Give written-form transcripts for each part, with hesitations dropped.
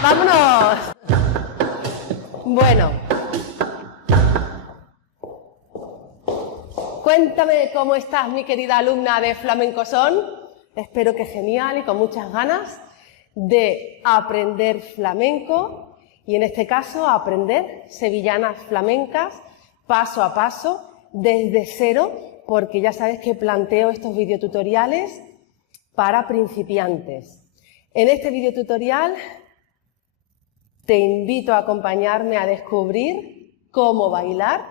¡Vámonos! Bueno, cuéntame cómo estás, mi querida alumna de Flamenco Son. Espero que genial y con muchas ganas de aprender flamenco y en este caso aprender sevillanas flamencas paso a paso, desde cero, porque ya sabes que planteo estos videotutoriales para principiantes. En este videotutorial te invito a acompañarme a descubrir cómo bailar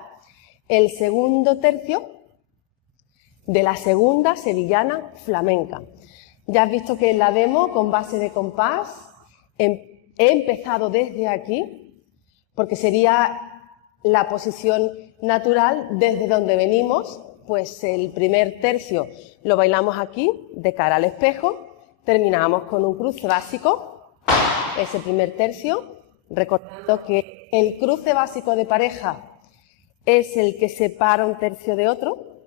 el segundo tercio de la segunda sevillana flamenca. Ya has visto que en la demo, con base de compás, he empezado desde aquí, porque sería la posición natural desde donde venimos, pues el primer tercio lo bailamos aquí, de cara al espejo, terminamos con un cruce básico, ese primer tercio, recordando que el cruce básico de pareja es el que separa un tercio de otro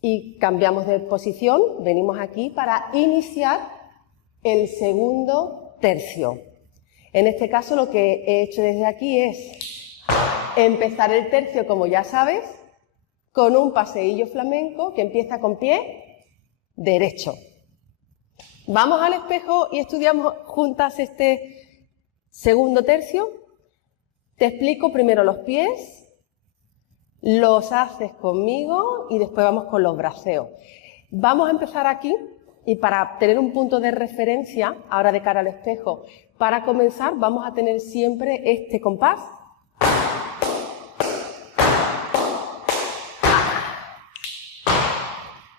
y cambiamos de posición, venimos aquí para iniciar el segundo tercio. En este caso lo que he hecho desde aquí es empezar el tercio, como ya sabes, con un paseillo flamenco que empieza con pie derecho. Vamos al espejo y estudiamos juntas este segundo tercio. Te explico primero los pies, los haces conmigo y después vamos con los braceos. Vamos a empezar aquí y para tener un punto de referencia, ahora de cara al espejo, para comenzar vamos a tener siempre este compás.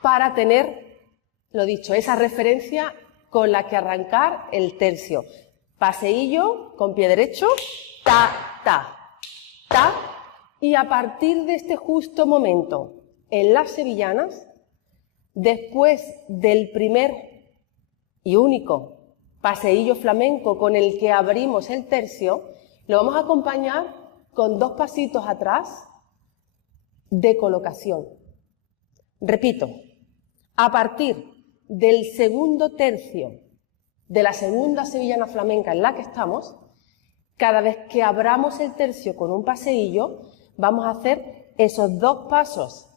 Para tener, lo dicho, esa referencia con la que arrancar el tercio. Paseillo con pie derecho, ta, ta, ta, y a partir de este justo momento, en las sevillanas, después del primer y único paseillo flamenco con el que abrimos el tercio, lo vamos a acompañar con dos pasitos atrás de colocación. Repito, a partir del segundo tercio de la segunda sevillana flamenca en la que estamos, cada vez que abramos el tercio con un paseillo, vamos a hacer esos dos pasos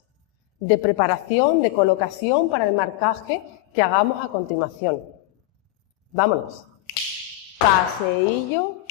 de preparación, de colocación para el marcaje que hagamos a continuación. Vámonos. Paseillo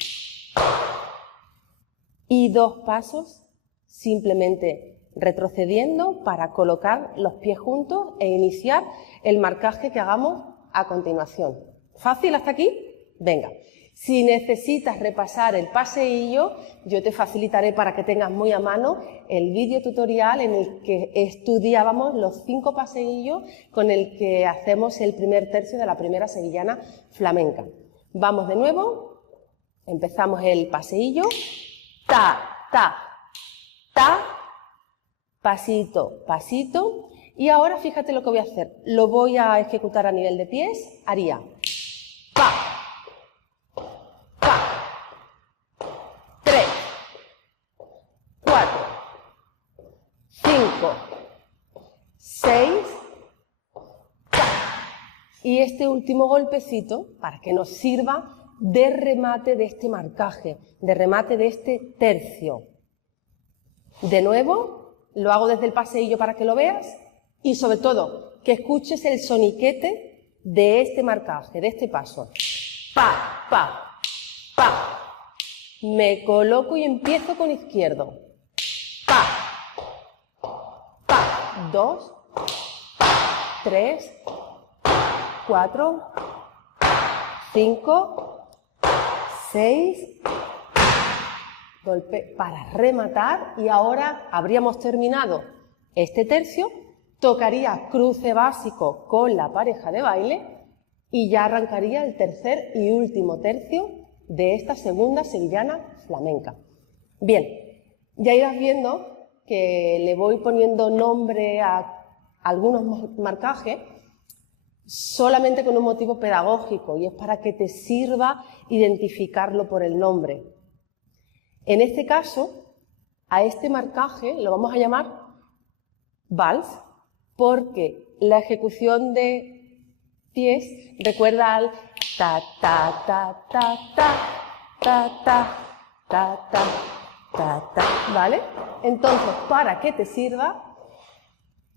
y dos pasos simplemente retrocediendo para colocar los pies juntos e iniciar el marcaje que hagamos a continuación. ¿Fácil hasta aquí? Venga. Si necesitas repasar el paseillo, yo te facilitaré para que tengas muy a mano el vídeo tutorial en el que estudiábamos los 5 paseillos con el que hacemos el primer tercio de la primera sevillana flamenca. Vamos de nuevo, empezamos el paseillo, ta, ta, ta, pasito, pasito, y ahora fíjate lo que voy a hacer, lo voy a ejecutar a nivel de pies, haría pa, pa, 3, 4, 5, 6, pa, y este último golpecito para que nos sirva de remate de este marcaje, de remate de este tercio. De nuevo, lo hago desde el paseillo para que lo veas y sobre todo que escuches el soniquete de este marcaje, de este paso. Pa, pa, pa. Me coloco y empiezo con izquierdo. Pa, pa. 2, 3, 4, 5, 6. Golpe para rematar y ahora habríamos terminado este tercio, tocaría cruce básico con la pareja de baile y ya arrancaría el tercer y último tercio de esta segunda sevillana flamenca. Bien, ya irás viendo que le voy poniendo nombre a algunos marcajes solamente con un motivo pedagógico, y es para que te sirva identificarlo por el nombre. En este caso, a este marcaje lo vamos a llamar vals, porque la ejecución de pies recuerda al ta, ta, ta, ta, ta, ta, ta, ta, ta, ta, ta, ¿vale? Entonces, para que te sirva,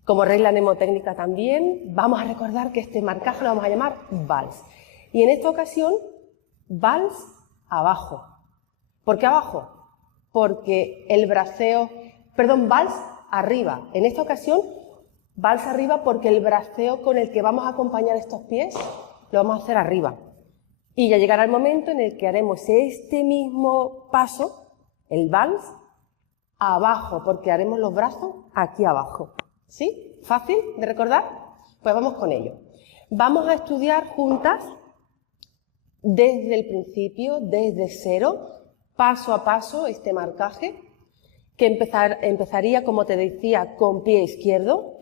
como regla mnemotécnica también, vamos a recordar que este marcaje lo vamos a llamar vals. Y en esta ocasión, vals abajo. ¿Por qué abajo? Porque el braceo, perdón, vals arriba. En esta ocasión, vals arriba porque el braceo con el que vamos a acompañar estos pies lo vamos a hacer arriba. Y ya llegará el momento en el que haremos este mismo paso, el vals, abajo, porque haremos los brazos aquí abajo. ¿Sí? ¿Fácil de recordar? Pues vamos con ello. Vamos a estudiar juntas desde el principio, desde cero, paso a paso, este marcaje, que empezaría, como te decía, con pie izquierdo,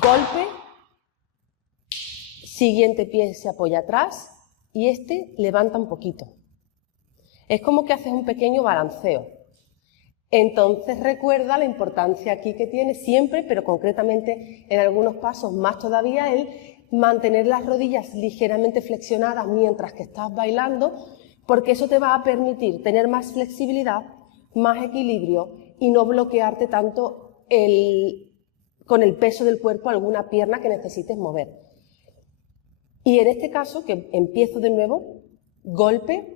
golpe, siguiente pie se apoya atrás y este levanta un poquito. Es como que haces un pequeño balanceo. Entonces recuerda la importancia aquí que tiene siempre, pero concretamente en algunos pasos más todavía, el mantener las rodillas ligeramente flexionadas mientras que estás bailando, porque eso te va a permitir tener más flexibilidad, más equilibrio y no bloquearte tanto con el peso del cuerpo alguna pierna que necesites mover. Y en este caso, que empiezo de nuevo, golpe,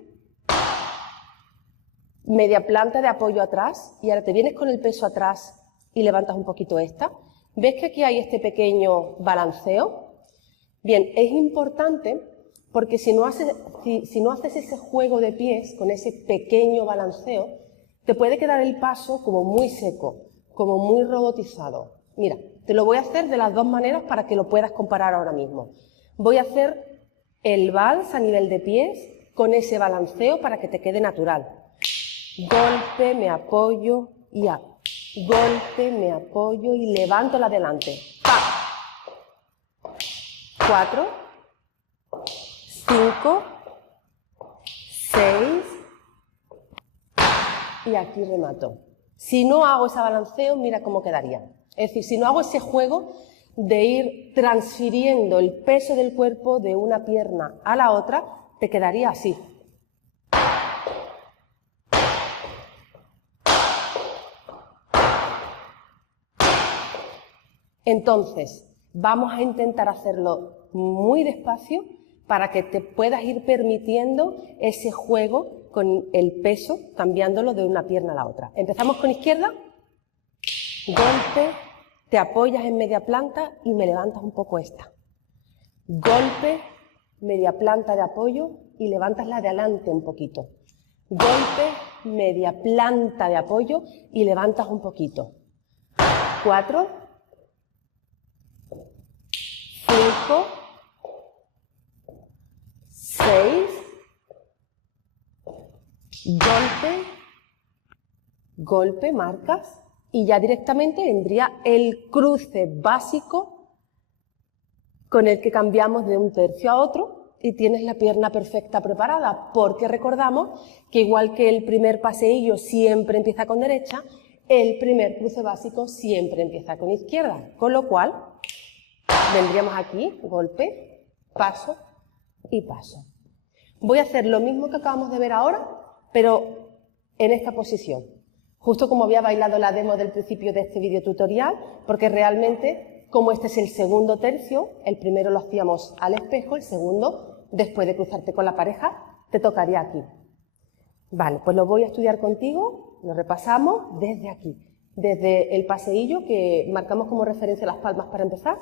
media planta de apoyo atrás, y ahora te vienes con el peso atrás y levantas un poquito esta. ¿Ves que aquí hay este pequeño balanceo? Bien, es importante porque si no haces ese juego de pies con ese pequeño balanceo, te puede quedar el paso como muy seco, como muy robotizado. Mira, te lo voy a hacer de las dos maneras para que lo puedas comparar ahora mismo. Voy a hacer el vals a nivel de pies con ese balanceo para que te quede natural. Golpe, me apoyo y hago. Golpe, me apoyo y levanto la delante. ¡Pa! 4, 5, 6 y aquí remato. Si no hago ese balanceo, mira cómo quedaría. Es decir, si no hago ese juego de ir transfiriendo el peso del cuerpo de una pierna a la otra, te quedaría así. Entonces, vamos a intentar hacerlo muy despacio para que te puedas ir permitiendo ese juego con el peso, cambiándolo de una pierna a la otra. Empezamos con izquierda, golpe, te apoyas en media planta y me levantas un poco esta. Golpe, media planta de apoyo y levantas la de adelante un poquito. Golpe, media planta de apoyo y levantas un poquito. 4, 5, 6, golpe, golpe, marcas, y ya directamente vendría el cruce básico con el que cambiamos de un tercio a otro y tienes la pierna perfecta preparada, porque recordamos que igual que el primer paseillo siempre empieza con derecha, el primer cruce básico siempre empieza con izquierda, con lo cual vendríamos aquí, golpe, paso y paso. Voy a hacer lo mismo que acabamos de ver ahora, pero en esta posición. Justo como había bailado la demo del principio de este video tutorial, porque realmente, como este es el segundo tercio, el primero lo hacíamos al espejo, el segundo, después de cruzarte con la pareja, te tocaría aquí. Vale, pues lo voy a estudiar contigo, lo repasamos desde aquí, desde el paseillo que marcamos como referencia las palmas para empezar.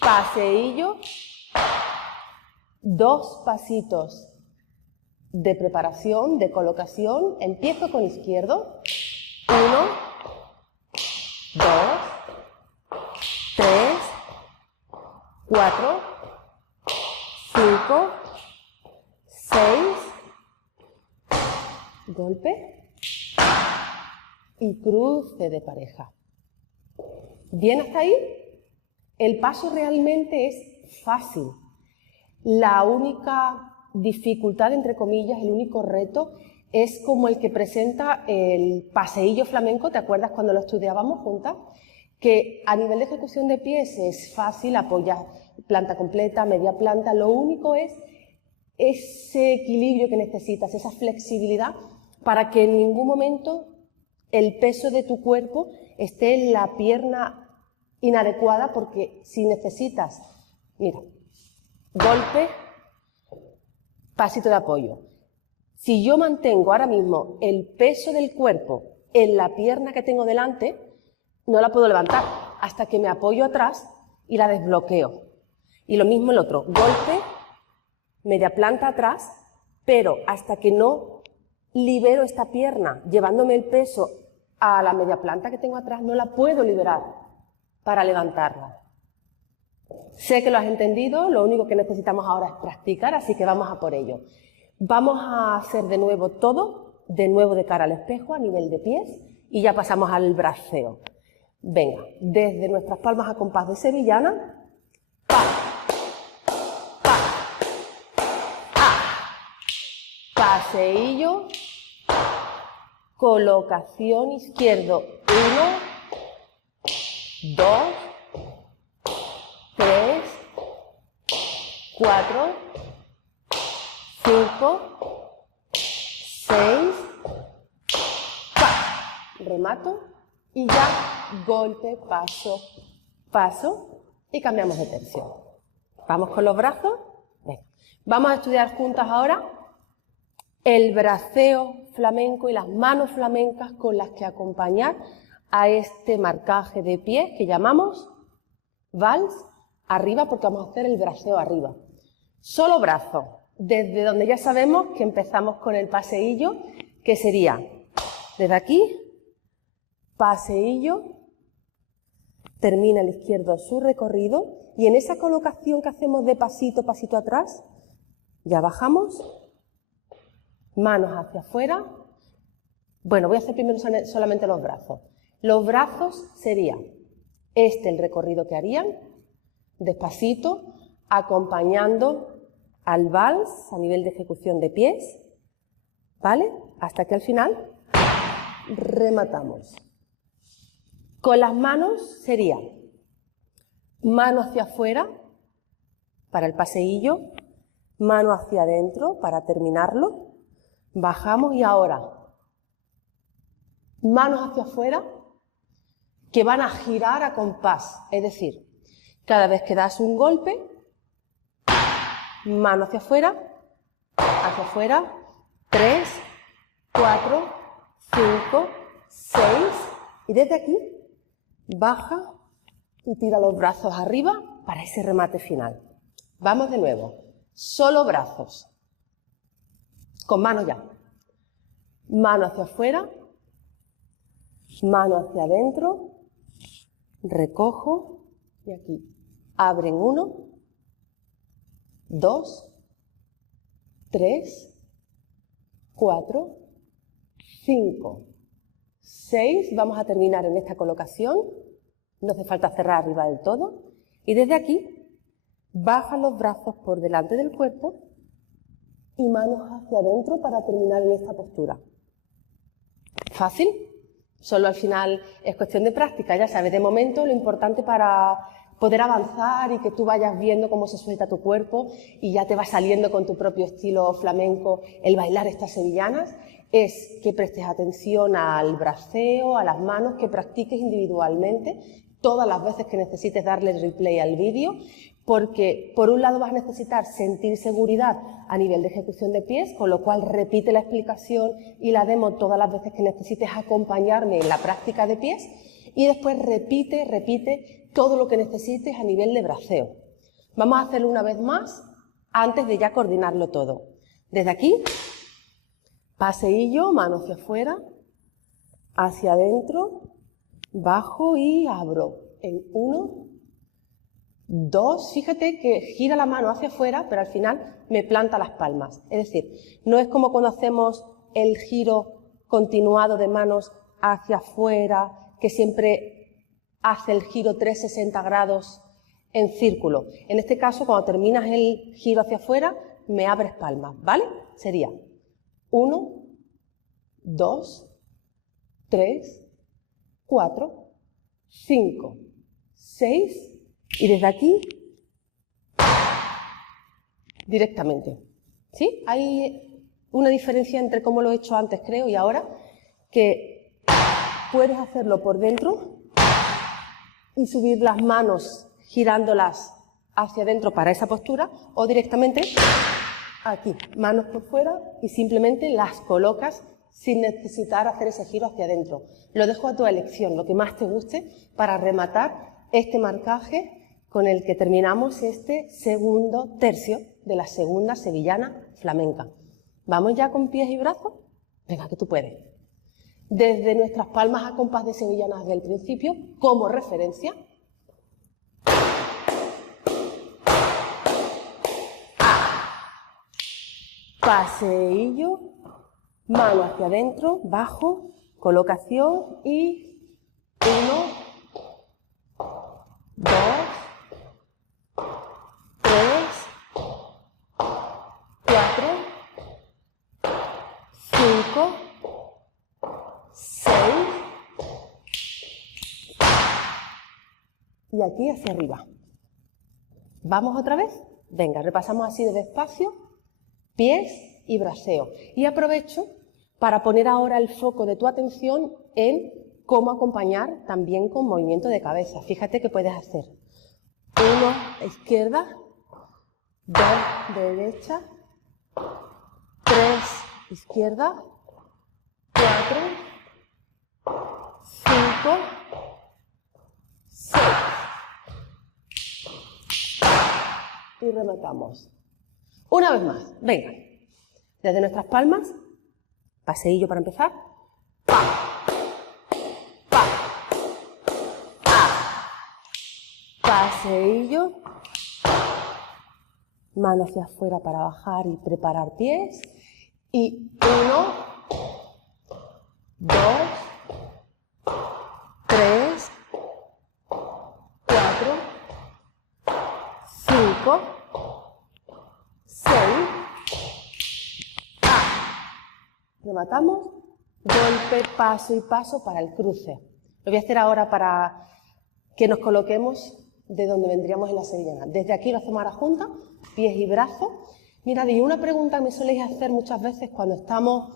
Paseillo, 2 pasitos de preparación, de colocación. Empiezo con izquierdo. 1, 2, 3, 4, 6, golpe y cruce de pareja. ¿Bien hasta ahí? El paso realmente es fácil. La única dificultad, entre comillas, el único reto es como el que presenta el paseillo flamenco, ¿te acuerdas cuando lo estudiábamos juntas? Que a nivel de ejecución de pies es fácil, apoyar planta completa, media planta, lo único es ese equilibrio que necesitas, esa flexibilidad para que en ningún momento el peso de tu cuerpo esté en la pierna inadecuada, porque si necesitas, mira, golpe, pasito de apoyo. Si yo mantengo ahora mismo el peso del cuerpo en la pierna que tengo delante, no la puedo levantar hasta que me apoyo atrás y la desbloqueo. Y lo mismo el otro, golpe, media planta atrás, pero hasta que no libero esta pierna llevándome el peso a la media planta que tengo atrás, no la puedo liberar para levantarla. Sé que lo has entendido, lo único que necesitamos ahora es practicar, así que vamos a por ello. Vamos a hacer de nuevo todo, de nuevo de cara al espejo, a nivel de pies, y ya pasamos al braceo. Venga, desde nuestras palmas a compás de sevillana, pa, pa, paseillo, colocación izquierdo, 1, 2, 3, 4, 5, 6, pa, remato y ya golpe, paso, paso y cambiamos de tercio. Vamos con los brazos. Bien. Vamos a estudiar juntas ahora el braceo flamenco y las manos flamencas con las que acompañar a este marcaje de pies que llamamos vals arriba, porque vamos a hacer el braceo arriba. Solo brazo, desde donde ya sabemos que empezamos con el paseillo, que sería desde aquí, paseillo, termina el izquierdo su recorrido y en esa colocación que hacemos de pasito, pasito atrás, ya bajamos, manos hacia afuera. Bueno, voy a hacer primero solamente los brazos. Los brazos serían el recorrido que harían, despacito, acompañando al vals a nivel de ejecución de pies, ¿vale? Hasta que al final rematamos. Con las manos sería mano hacia afuera para el paseillo, mano hacia adentro para terminarlo, bajamos y ahora manos hacia afuera que van a girar a compás, es decir, cada vez que das un golpe, mano hacia afuera, 3, 4, 5, 6 y desde aquí baja y tira los brazos arriba para ese remate final. Vamos de nuevo, solo brazos, con manos ya, mano hacia afuera, mano hacia adentro, recojo y aquí abren 1, 2, 3, 4, 5, 6, vamos a terminar en esta colocación, no hace falta cerrar arriba del todo, y desde aquí bajan los brazos por delante del cuerpo y manos hacia adentro para terminar en esta postura. ¿Fácil? Solo al final es cuestión de práctica, ya sabes, de momento lo importante para poder avanzar y que tú vayas viendo cómo se suelta tu cuerpo y ya te va saliendo con tu propio estilo flamenco el bailar estas sevillanas, es que prestes atención al braceo, a las manos, que practiques individualmente todas las veces que necesites darle replay al vídeo, porque por un lado vas a necesitar sentir seguridad a nivel de ejecución de pies, con lo cual repite la explicación y la demo todas las veces que necesites acompañarme en la práctica de pies, y después repite todo lo que necesites a nivel de braceo. Vamos a hacerlo una vez más antes de ya coordinarlo todo. Desde aquí, paseillo, mano hacia afuera, hacia adentro, bajo y abro en 1, 2, fíjate que gira la mano hacia afuera, pero al final me planta las palmas. Es decir, no es como cuando hacemos el giro continuado de manos hacia afuera, que siempre hace el giro 360 grados en círculo. En este caso, cuando terminas el giro hacia afuera, me abres palmas, ¿vale? Sería 1, 2, 3, 4, 5, 6 y desde aquí directamente. ¿Sí? Hay una diferencia entre cómo lo he hecho antes, creo, y ahora, que puedes hacerlo por dentro y subir las manos girándolas hacia adentro para esa postura, o directamente aquí, manos por fuera y simplemente las colocas sin necesitar hacer ese giro hacia adentro. Lo dejo a tu elección, lo que más te guste para rematar este marcaje con el que terminamos este segundo tercio de la segunda sevillana flamenca. ¿Vamos ya con pies y brazos? Venga, que tú puedes. Desde nuestras palmas a compás de sevillanas del principio, como referencia. Paseillo, mano hacia adentro, bajo, colocación y 1, 2, 3, 4, 5, 6 y aquí hacia arriba. ¿Vamos otra vez? Venga, repasamos así de despacio, pies y braceo. Y aprovecho para poner ahora el foco de tu atención en cómo acompañar también con movimiento de cabeza. Fíjate que puedes hacer 1 izquierda, 2 derecha, 3 izquierda, 4, 5, 6. Y rematamos. Una vez más, venga. Desde nuestras palmas, paseillo para empezar. Pa, pa, pa. Paseillo. Mano hacia afuera para bajar y preparar pies. Y 1, 2, 3, 4, 5, 6, rematamos, golpe, paso y paso para el cruce. Lo voy a hacer ahora para que nos coloquemos de donde vendríamos en la sevillana. Desde aquí lo hacemos ahora juntas, pies y brazos. Mirad, y una pregunta que me soléis hacer muchas veces cuando estamos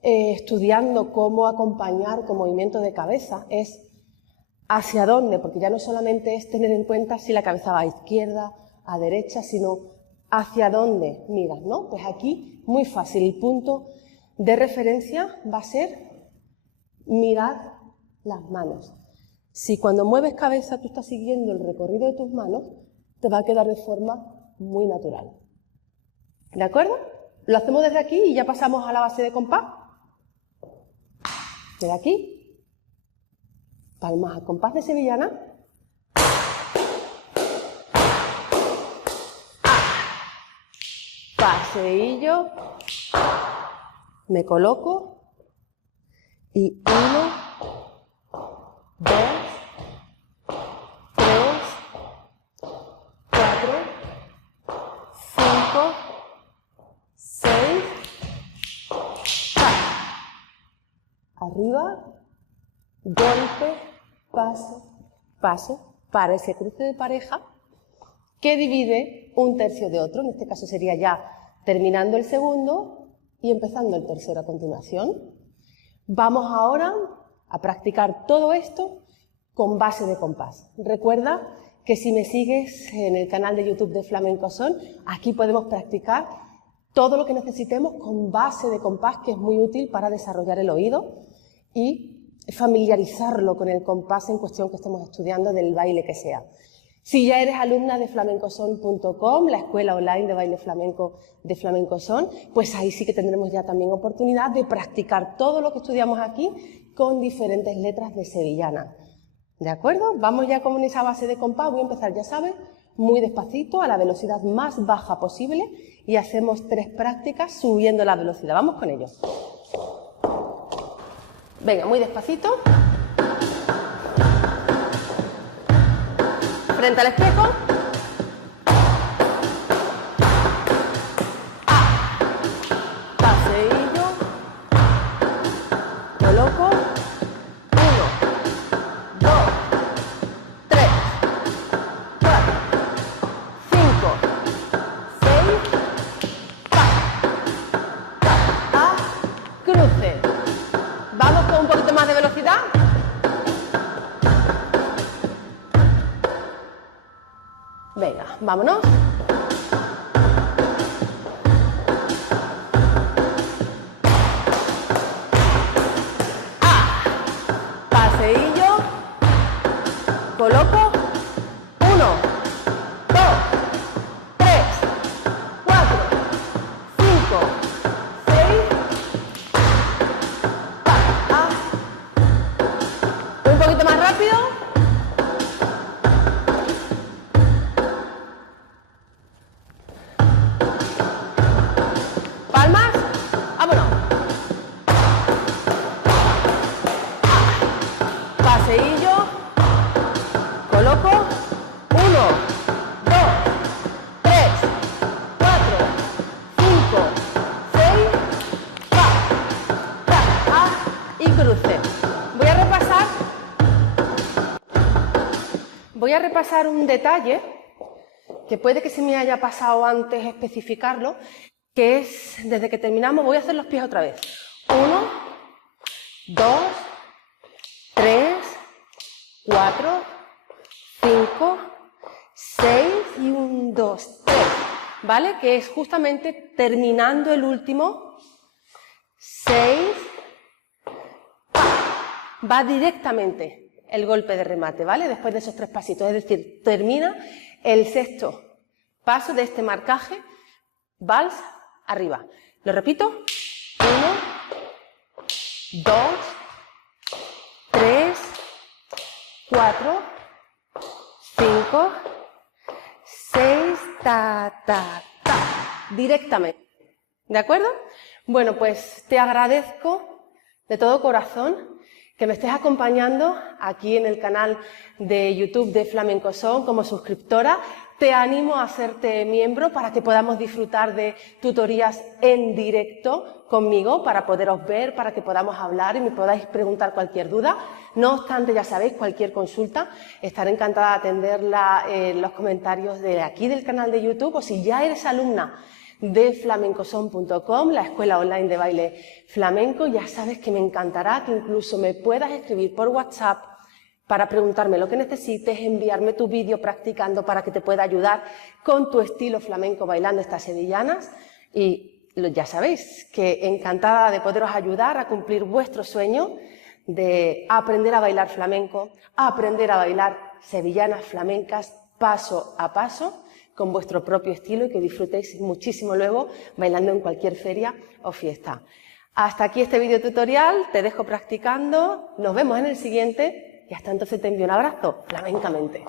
estudiando cómo acompañar con movimiento de cabeza es hacia dónde, porque ya no solamente es tener en cuenta si la cabeza va a izquierda, a derecha, sino hacia dónde miras, ¿no? Pues aquí, muy fácil, el punto de referencia va a ser mirar las manos. Si cuando mueves cabeza tú estás siguiendo el recorrido de tus manos, te va a quedar de forma muy natural. ¿De acuerdo? Lo hacemos desde aquí y ya pasamos a la base de compás. Desde aquí, palmas a compás de sevillana. Paseillo, me coloco y 1, 2, 3, 4, 5, 6, arriba, golpe, paso, paso, para ese cruce de pareja que divide un tercio de otro, en este caso sería ya terminando el segundo y empezando el tercero a continuación. Vamos ahora a practicar todo esto con base de compás. Recuerda que si me sigues en el canal de YouTube de Flamenco Son, aquí podemos practicar todo lo que necesitemos con base de compás, que es muy útil para desarrollar el oído y familiarizarlo con el compás en cuestión que estemos estudiando del baile que sea. Si ya eres alumna de flamencoson.com, la escuela online de baile flamenco de Flamenco Son, pues ahí sí que tendremos ya también oportunidad de practicar todo lo que estudiamos aquí con diferentes letras de sevillana. ¿De acuerdo? Vamos ya con esa base de compás. Voy a empezar, ya sabes, muy despacito, a la velocidad más baja posible, y hacemos 3 prácticas subiendo la velocidad. Vamos con ello. Venga, muy despacito. Frente al espejo. Paseillo. Coloco. 1, 2, 3, 4, 5, 6. Cruce. Vamos con un poquito más de velocidad. Venga, vámonos. Paseillo. Coloco. 1, 2, 3, 4, 5, 6. Un poquito más rápido. Palmas. Vámonos. Paseillo. Coloco. 1, 2, 3, 4, 5, 6. Y cruce. Voy a repasar un detalle que puede que se me haya pasado antes especificarlo, que es, desde que terminamos, voy a hacer los pies otra vez. 1, 2, 3, 4, 5, 6 y 1, 2, 3, ¿vale? Que es justamente terminando el último, 6, va directamente el golpe de remate, ¿vale? Después de esos 3 pasitos, es decir, termina el sexto paso de este marcaje, vals, arriba. Lo repito, 1, 2, 3, 4, 5, 6, directamente. ¿De acuerdo? Bueno, pues te agradezco de todo corazón que me estés acompañando aquí en el canal de YouTube de Flamenco Son como suscriptora. Te animo a hacerte miembro para que podamos disfrutar de tutorías en directo conmigo, para poderos ver, para que podamos hablar y me podáis preguntar cualquier duda. No obstante, ya sabéis, cualquier consulta, estaré encantada de atenderla en los comentarios de aquí del canal de YouTube, o si ya eres alumna de flamencoson.com, la escuela online de baile flamenco, ya sabes que me encantará que incluso me puedas escribir por WhatsApp para preguntarme lo que necesites, enviarme tu vídeo practicando para que te pueda ayudar con tu estilo flamenco bailando estas sevillanas. Y ya sabéis que encantada de poderos ayudar a cumplir vuestro sueño de aprender a bailar flamenco, a aprender a bailar sevillanas flamencas paso a paso, con vuestro propio estilo y que disfrutéis muchísimo luego bailando en cualquier feria o fiesta. Hasta aquí este vídeo tutorial, te dejo practicando, nos vemos en el siguiente y hasta entonces te envío un abrazo flamencamente.